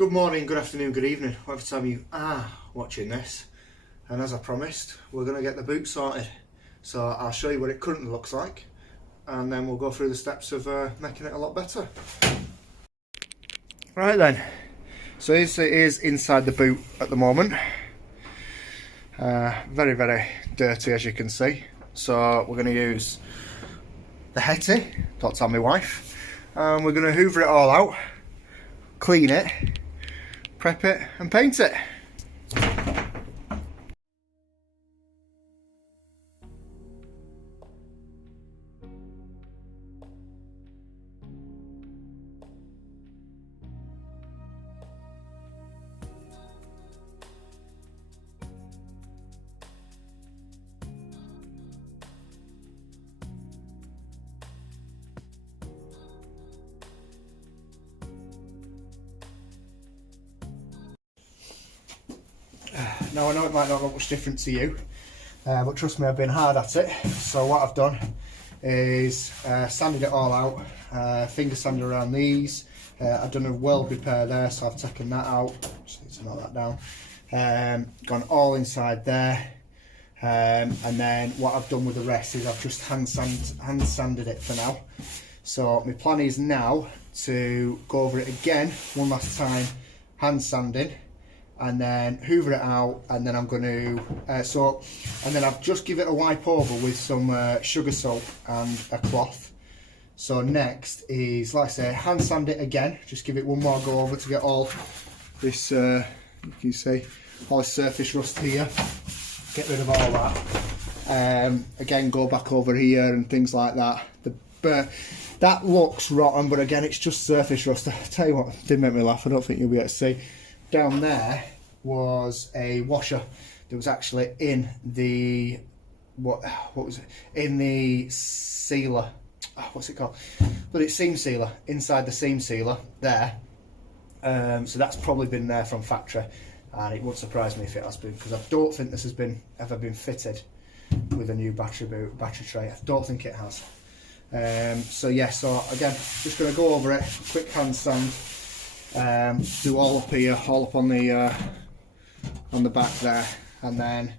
Good morning, good afternoon, good evening, whatever time you are watching this. And as I promised, we're going to get the boot sorted. So I'll show you what it currently looks like, and then we'll go through the steps of making it a lot better. Right then, so this is inside the boot at the moment. Very, very dirty, as you can see. So we're going to use the Hetty, don't tell my wife, and we're going to hoover it all out, clean it, prep it and paint it. Now I know it might not look much different to you, but trust me, I've been hard at it. So what I've done is sanded it all out, finger sanded around these. I've done a weld repair there, so I've taken that out, just need to knock that down. Gone all inside there, and then what I've done with the rest is I've just hand sanded it for now. So my plan is now to go over it again one last time, hand sanding, and then hoover it out, and then I'm going to and then I've just give it a wipe over with some sugar soap and a cloth. So next is, like I say, hand sand it again, just give it one more go over to get all this you can see all the surface rust here, get rid of all that. Again, go back over here and things like that. That looks rotten, but again, it's just surface rust. I tell you what, it did make me laugh. I don't think you'll be able to see. Down there was a washer that was actually in the what was it, in the sealer, what's it called, but it's seam sealer, inside the seam sealer there. So that's probably been there from factory, and it wouldn't surprise me if it has been, because I don't think this has ever been fitted with a new battery tray. I don't think it has. So yeah, so again, just going to go over it, quick hand sand. Do all up here, all up on the back there, and then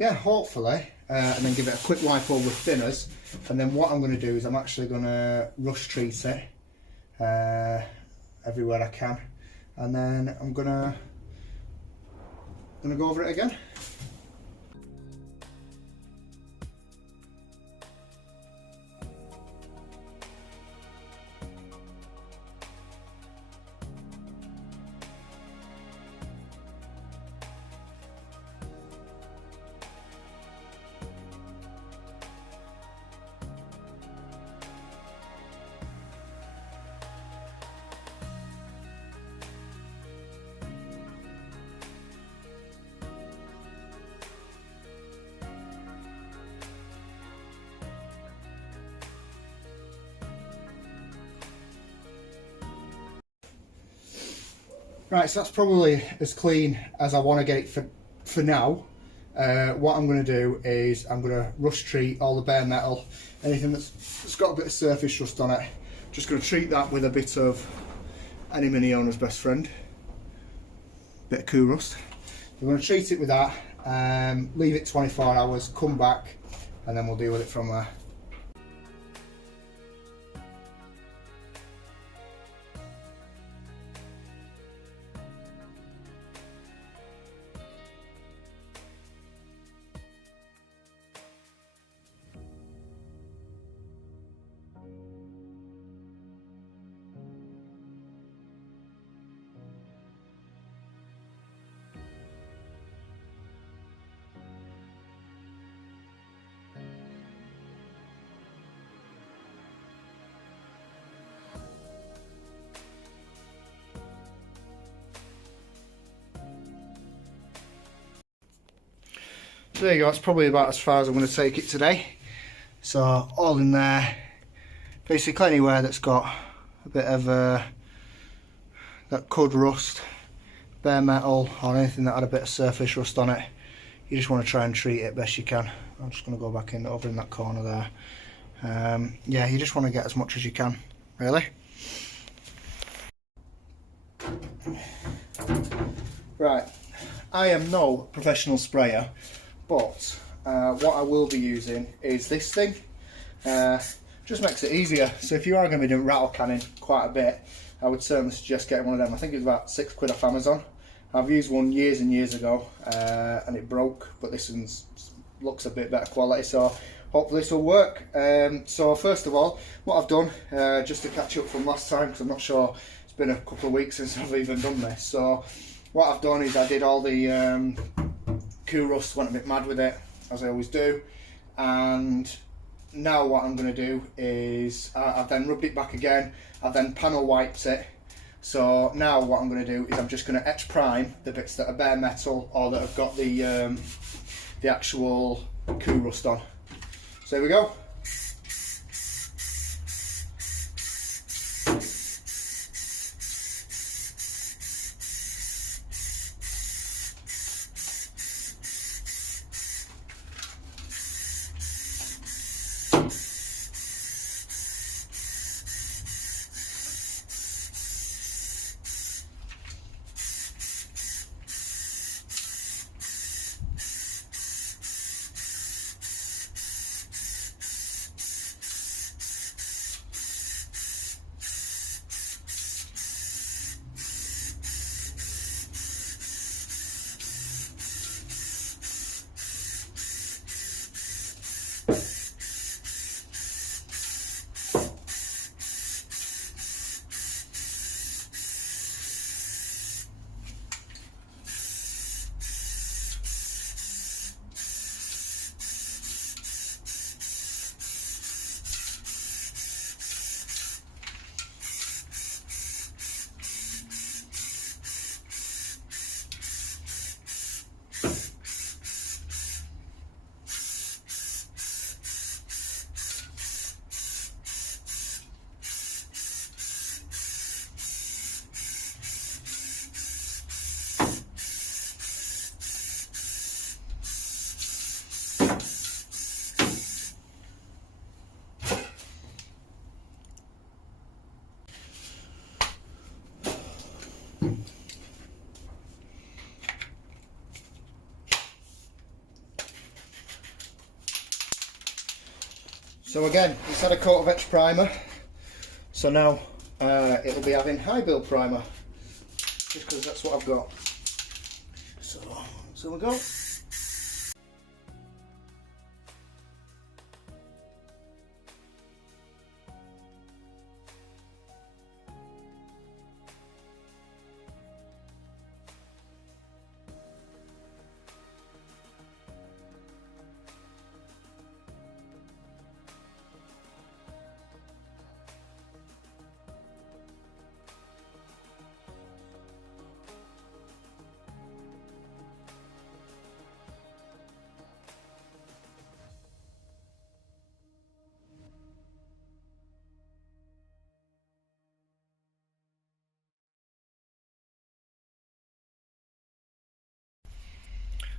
yeah, hopefully, and then give it a quick wipe over with thinners. And then what I'm going to do is I'm actually going to rush treat it everywhere I can, and then I'm gonna go over it again. Right, so that's probably as clean as I want to get it for now. What I'm going to do is I'm going to rush treat all the bare metal, anything that's got a bit of surface rust on it. Just going to treat that with a bit of any mini owner's best friend, bit of Cool Rust. I'm going to treat it with that, leave it 24 hours, come back, and then we'll deal with it from there. So there you go, that's probably about as far as I'm going to take it today. So all in there, basically anywhere that's got a bit of that could rust, bare metal, or anything that had a bit of surface rust on it, you just want to try and treat it best you can. I'm just going to go back in over in that corner there. Yeah, you just want to get as much as you can, really. Right, I am no professional sprayer, but what I will be using is this thing. Just makes it easier. So if you are going to be doing rattle canning quite a bit, I would certainly suggest getting one of them. I think it's about £6 off Amazon. I've used one years and years ago and it broke, but this one looks a bit better quality, so hopefully this will work. So first of all, what I've done, just to catch up from last time, because I'm not sure, it's been a couple of weeks since I've even done this. So what I've done is I did all the Cool Rust, went a bit mad with it, as I always do, and now what I'm going to do is I've then rubbed it back again, I've then panel wiped it. So now what I'm going to do is I'm just going to etch prime the bits that are bare metal or that have got the actual Cool Rust on. So here we go. So again, it's had a coat of etch primer, so now it'll be having high build primer, just because that's what I've got. So we go.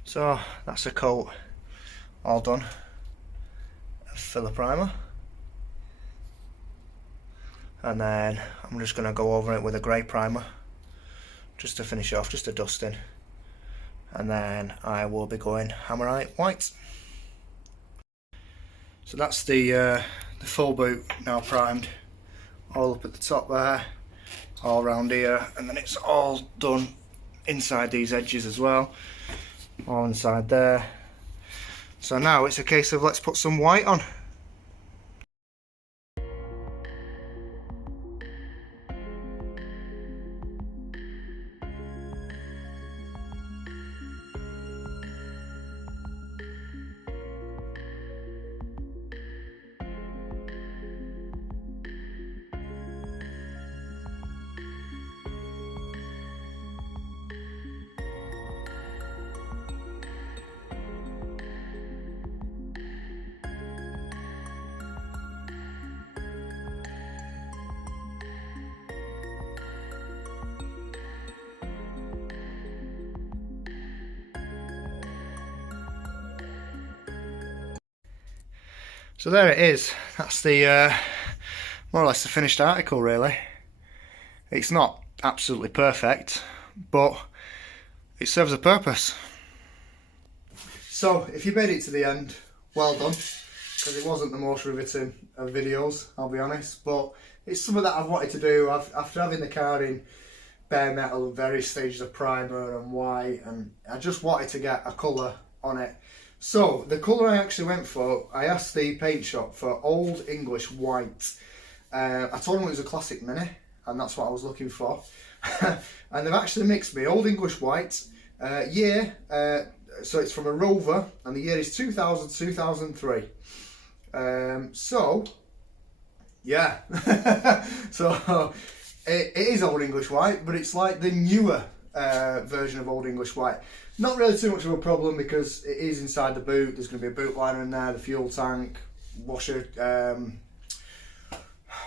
So that's a coat all done of filler primer, and then I'm just going to go over it with a grey primer just to finish off, just a dusting, and then I will be going Hammerite white. So that's the full boot now primed, all up at the top there, all around here, and then it's all done inside these edges as well, all inside there. So now it's a case of let's put some white on. So there it is. That's the more or less the finished article, really. It's not absolutely perfect, but it serves a purpose. So if you made it to the end, well done, because it wasn't the most riveting of videos, I'll be honest, but it's something that I've wanted to do. After having the car in bare metal and various stages of primer and white, and I just wanted to get a colour on it. So the colour I actually went for, I asked the paint shop for Old English White. I told them it was a Classic Mini, and that's what I was looking for. And they've actually mixed me Old English White, so it's from a Rover, and the year is 2000-2003. So, yeah. So, it is Old English White, but it's like the newer version of Old English White. Not really too much of a problem because it is inside the boot. There's going to be a boot liner in there, the fuel tank, washer,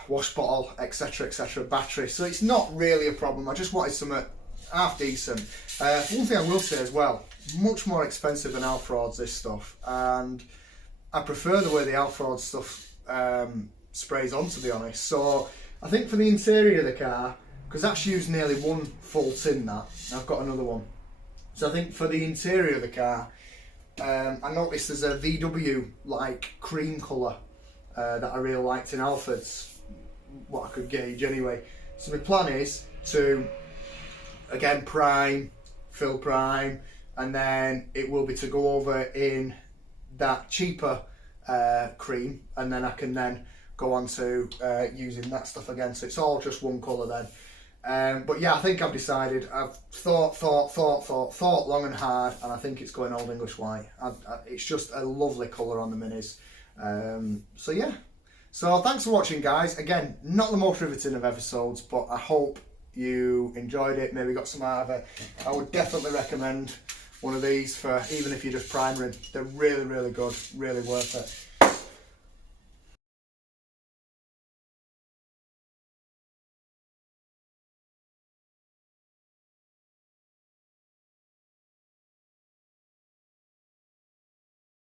wash bottle, etc, etc, battery. So it's not really a problem. I just wanted something half decent. One thing I will say as well, much more expensive than Alfrod's, this stuff, and I prefer the way the Alfrod stuff sprays on, to be honest. So I think for the interior of the car, because that's used nearly one full tin, that I've got another one, so I think for the interior of the car, I noticed there's a VW like cream colour that I really liked in Alfred's, what I could gauge anyway. So my plan is to again prime, fill prime, and then it will be to go over in that cheaper cream, and then I can then go on to using that stuff again, so it's all just one colour then. But yeah, I think I've decided. I've thought long and hard, and I think it's going Old English White. It's just a lovely colour on the Minis. So yeah, so thanks for watching, guys. Again, not the most riveting of episodes, but I hope you enjoyed it, maybe got some out of it. I would definitely recommend one of these for even if you're just primering. They're really, really good, really worth it.